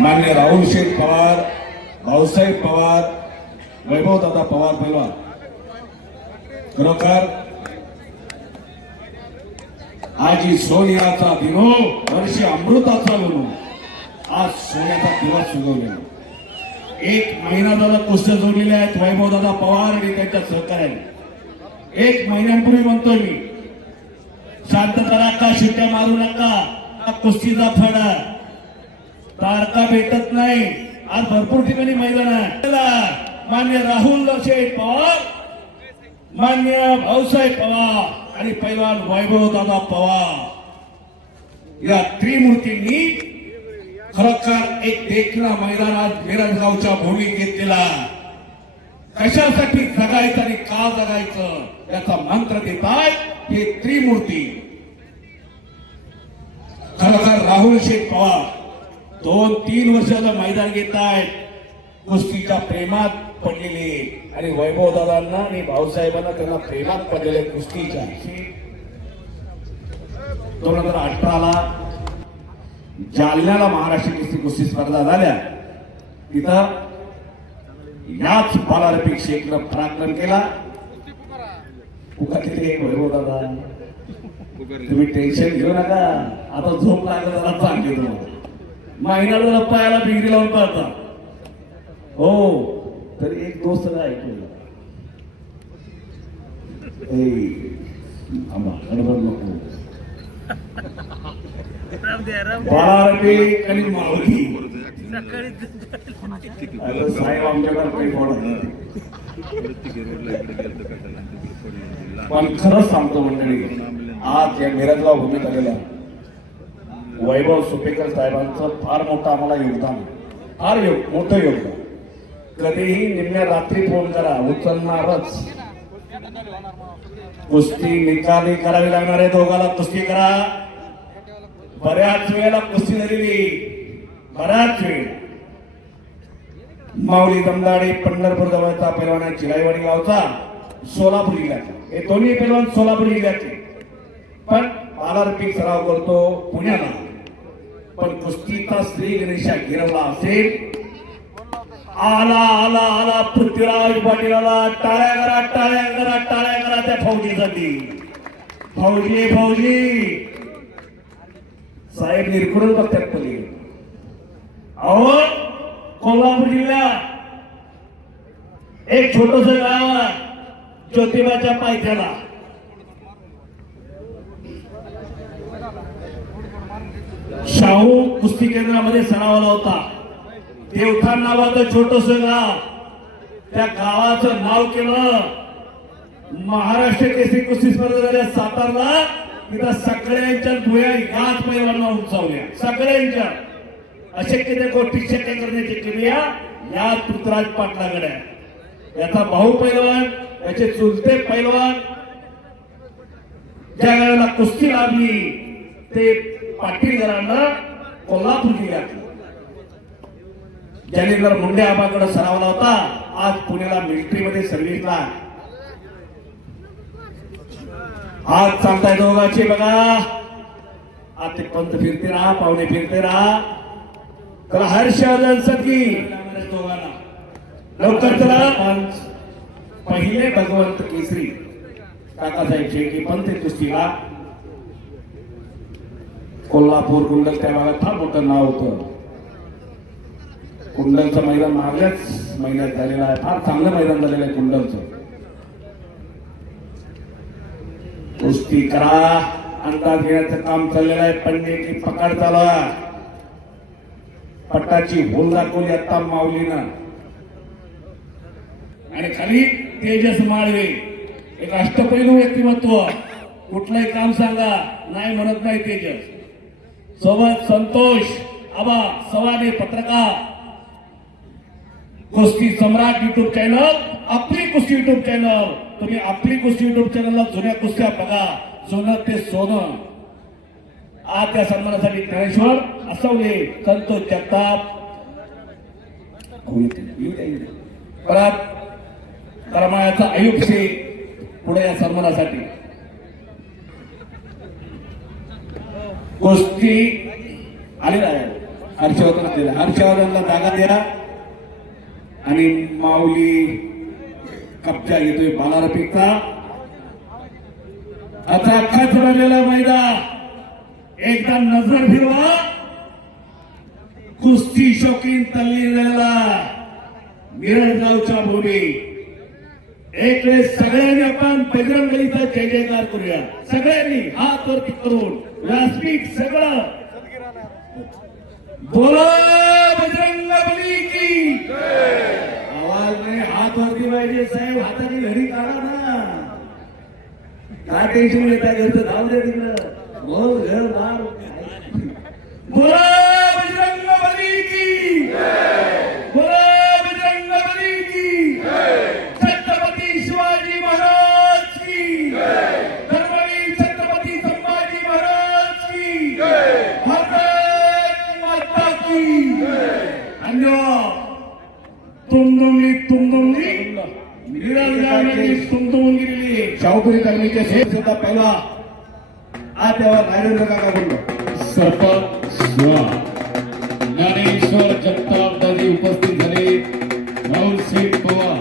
मान्य राहुल शेठ पवार भाऊसाहेब पवार वैभवदादा पवार पैलवान खरोखर आजी सोन्याचा दिनो वर्षी अमृताचा विनो आज सोन्याचा दिवस सुगवलेला. एक महिना दादा कुस्त्या जोडलेल्या आहेत वैभवदादा पवार आणि त्यांच्या सहकार्याने एक महिन्यापूर्वी म्हणतोय मी शांत करा का शिट्ट्या मारू नका. कुस्तीचा फडा तारका भेटत नाही. आज भरपूर ठिकाणी मैदान आहे. चला, मान्य राहुल शेठ पवार. मान्य भाऊसाहेब पवार आणि पैलवान वैभव दादा पवार. या त्रिमूर्तींनी खरोखर एक देखणा मैदान आज मिरज भूमी घेतलेला कशासाठी जगायचं आणि का जगायचं याचा मंत्र देत आहेत हे त्रिमूर्ती. राहुल शेठ पवार दोन तीन वर्षाचं मैदान घेत आहेत. कुस्तीच्या प्रेमात पडलेले आणि वैभव दादांना आणि भाऊसाहेबांना त्यांना प्रेमात पडलेले कुस्तीच्या. दोन हजार अठराला जालन्याला महाराष्ट्र कुस्ती कुस्ती स्पर्धा झाल्या. तिथं याच बालारपिक शेखनं पराक्रम केला. उगा तिथे एक वैभव दादा तुम्ही टेन्शन घेऊ नका. आता झोप लागलं जरा चांगली तुम्हाला महिन्याला पायाला बिगडी लावून पाहता. हो तर एक दोस्त बारारपीक आणि माऊली. आता साहेब आमच्याकडे काही फोन आहे पण खरंच सांगतो मंडळी आज या मिरजला भूमीत आलेल्या वैभव सुपेकर साहेबांचं फार मोठं आम्हाला योगदान फार योग मोठं योगदान. कधीही निम्म्या रात्री फोन करा उचलणारच. कुस्ती निकाली करावी लागणार आहे दोघाला कुस्ती करा. बऱ्याच वेळेला कुस्ती झालेली बऱ्याच वेळ माऊली दमदाडी पंढरपूर जवळचा पैलवान चिराईवाडी गावचा सोलापूर जिल्ह्याचा. हे दोन्ही पैलवान सोलापूर जिल्ह्याचे. पण बालारपीक सराव करतो पुण्याला. पण कुस्तीचा श्री गणेशा गिरवला असेल. आला आला आला पृथ्वीराज पाटील आला टाळ्या करा टाळ्या करा टाळ्या करा त्या फौजीसाठी. फौजी फौजी. साहेब निरखडून बघतात पलीकडे अहो कोल्हापूर जिल्ह्यात एक छोटस गाव ज्योतिबाच्या पायथ्याला. शाहू कुस्ती केंद्रामध्ये सरावाला होता. देवठाण नावाचं छोटस गाव. त्या गावाचं नाव केलं महाराष्ट्र केसरी कुस्ती स्पर्धा झाल्या सातारला. तिथं सगळ्यांच्या भुया याच पैलवांना उंचावल्या. सगळ्यांच्या. अशक्य त्या गोष्टी शक्य करण्याची क्रिया या पृथ्वीराज पाटलाकडे आहे. याचा भाऊ पैलवान याचे चुलते पैलवान. ज्या वेळेला कुस्ती लाभली ते पाटील घरांना कोल्हापूर जिल्ह्यात. ज्याने मुंडे आबाकडे सरावला होता आज पुण्याला मिलिटरीमध्ये सर्व्हिसला आज चालताय दोघांचे बघा. आज ते पंत फिरते राहा पाहुणे फिरते राहा. तर हर्षवर्धन सदगी. दोघांना लवकर चला. पहिले भगवंत केसरी. काकासाहेब शेळके पंत कुस्तीला. कोल्हापूर कुंडल त्या भागात फार मोठं नाव होतं. कुंडलचं मैदान मागल्याच महिन्यात झालेलं आहे. फार चांगलं मैदान झालेलं आहे कुंडलचं. कुस्ती करा. अंदाज घेण्याचं काम चाललेलं आहे. पंडितची पकड चालू. आहे पट्टाची होल दाखवली आता माऊलीनं. आणि खाली तेजस माळवे. एक अष्टपैलू व्यक्तिमत्व. कुठलंही काम सांगा. नाही म्हणत नाही तेजस. सोबत संतोष आबा सवाने पत्रकार कुस्ती सम्राट युट्यूब चॅनल आपली कुस्ती युट्यूब चॅनल तुम्ही आपली कुस्ती युट्यूब चॅनलला जुन्या कुस्त्या बघा. सोनं ते सोनं. आज त्या सन्मानासाठी ज्ञानेश्वर असवले. संतोष जगताप. परत करमाळ्याचा आयुब पुढे या सन्मानासाठी. कुस्ती आलेला आहे हर्षवर्धन दिला. हर्षवर्धनला जागा द्या. आणि माऊली कब्जा घेतोय बालारपिकचा आता खचलेलं मैदा एकदा नजर फिरवा. कुस्ती शौकीन तल्ली झालेला. मिरजगावच्या भूमी एक वेळेस सगळ्यांनी आपण बजरंगलीचा जय जयकार करूया. सगळ्यांनी हात वरती करून व्यासपीठ सगळं. बोला बजरंग बली की. आवाज नाही हात वरती पाहिजे साहेब हाताने घरी काढा ना. काय टेन्शन घेता घरचं धाव दे तिकडं. मग घर मार बोला तुमदुमली तुमदुमली निराजाने तुमदुमून गेलेली शाहपुरी तालमीचे शेख सुद्धा पहिला. आज तेव्हा नारायण काका बोललो. सरपंच शिवा ज्ञानेश्वर जगताप दादी उपस्थित झाले. राहुल शेठ पवार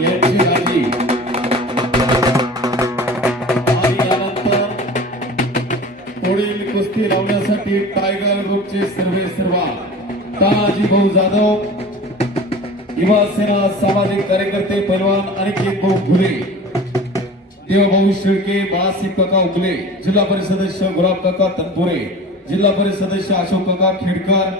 यांची राजी. पुढील कुस्ती लावण्यासाठी टायगर ग्रुपचे सर्वे सर्वा तानाजी भाऊ जाधव सेना कार्यकर्ते पैलवान अनिकेत भाऊ घुले देवभाऊ शिळके बाळासाहेब काका उगले जिल्हा परिषद सदस्य गुलाब काका तनपुरे जिल्हा परिषद सदस्य अशोक काका खेडकर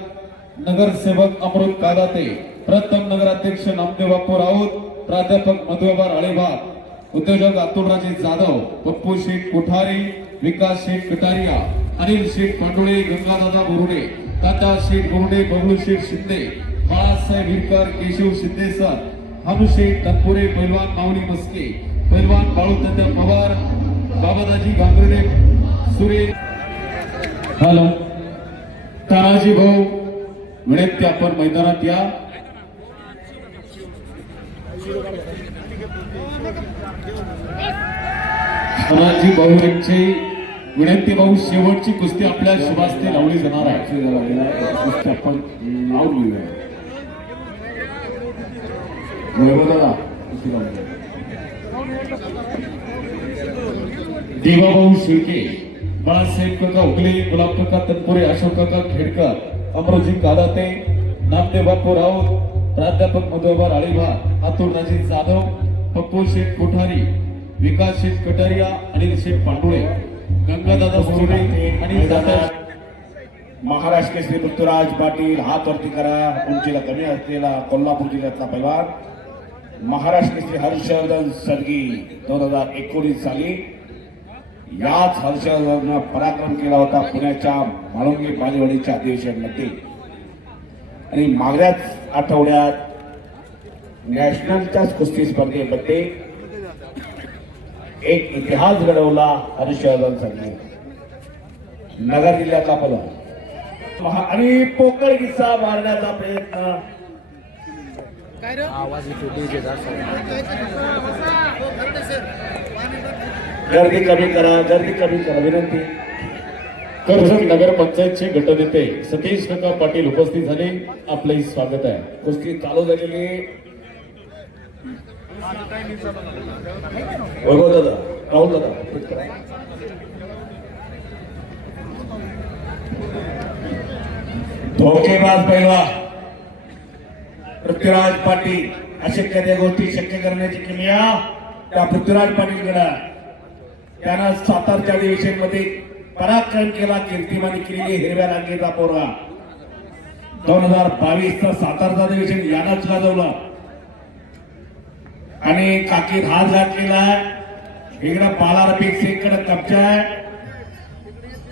नगरसेवक अमृत कादाते प्रथम नगराध्यक्ष नामदेव बापू राऊत प्राध्यापक मधुबार राळेबाग उद्योजक अतुलराजे जाधव पप्पू शेख कोठारी विकास शेख कटारिया अनिल शेठ पांडुळे गंगादादा बोरुडे तात्या शेठ बोरुडे बबलू शेठ शिंदे बाळासाहेब हिरकर केशव शिंदे सर अभिषेक तत्पुरे तनपुरे पैलवान माऊली मस्के पैलवान बाळू पवार बाबादाजी गांगर्डे सुरे हॅलो. तानाजी भाऊ विनंती आपण मैदानात या. तानाजी भाऊ यांची विनंती भाऊ शेवटची कुस्ती आपल्या शुभास्ते लावली जाणार आहे. आपण नाव लिहूया वैभव दादा कुस्ती लावूया. देवाभाऊ शिर्के बाळासाहेब काका उगले गुलाब काका तनपुरे अशोक काका खेडकर अमरोजी कादाते नामदेव बापू राऊत प्राध्यापक मधुबार आळीभा अतुलराजे जाधव पप्पू शेख कोठारी विकास शेख कटारिया अनिल शेख पांडुळे गंगादादा बोरुडे आणि महाराष्ट्र श्री पृथ्वीराज पाटील हात वरती करा उंचीला कमी असलेला कोल्हापूर जिल्ह्यातला पैलवान. महाराष्ट्र श्री हर्षवर्धन सदगी दोन हजार एकोणीस साली याच हर्षवर्धन पराक्रम केला होता पुण्याच्या म्हाळुंगी बालेवाडीच्या अधिवेशनमध्ये. आणि मागल्याच आठवड्यात नॅशनलच्याच कुस्ती स्पर्धेमध्ये एक इतिहास घडवला हर्षवर्धन सदगी नगर जिल्ह्याचा पलवान महा- आणि पोकळ किस्सा मारण्याचा प्रयत्न आवाज येतो डीजेचा गर्दी कमी करा गर्दी कमी करा विनंती. कर्जत नगर पंचायतचे गटनेते सतीश काका पाटील उपस्थित झाले. आपले स्वागत आहे. कुस्ती चालू झालेली वैभव दादा राहुल दादा. धोकेबाज पैलवा पृथ्वीराज पाटील. अशक्य त्या गोष्टी शक्य करण्याची किमया त्या पृथ्वीराज पाटीलकडे. त्यानं सातारच्या अधिवेशनमध्ये पराक्रम केला कीर्तिमानी केलेली हिरव्या रांगेचा पोरा दोन हजार बावीसचा सातारचा अधिवेशन यानंच गाजवलं आणि काकीत हात घातलेला आहे. इकडं पालार पीक सेकडे कब्जा आहे.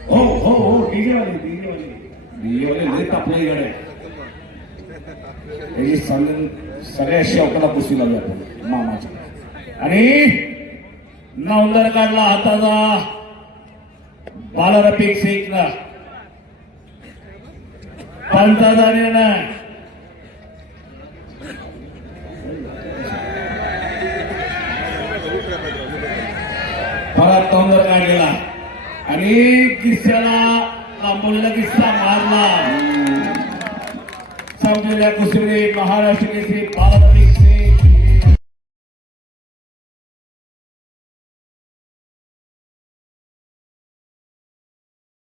हो हो हो डीजे वाले डीजे वाले डीजे वाले लय तापले इकडे. त्याची सांगून सगळ्या शेवकाला पुसू लावली आपण मामाच्या. आणि नावदार काढला हाताचा. बालार पीक सेकला पंचाधाऱ्यानं परत तोंडर काढलेला. आणि किस्साला लांबवलेला किस्सा मारला. संपलेल्या कुस्तीमध्ये महाराष्ट्र केसरी बालाजी सिंग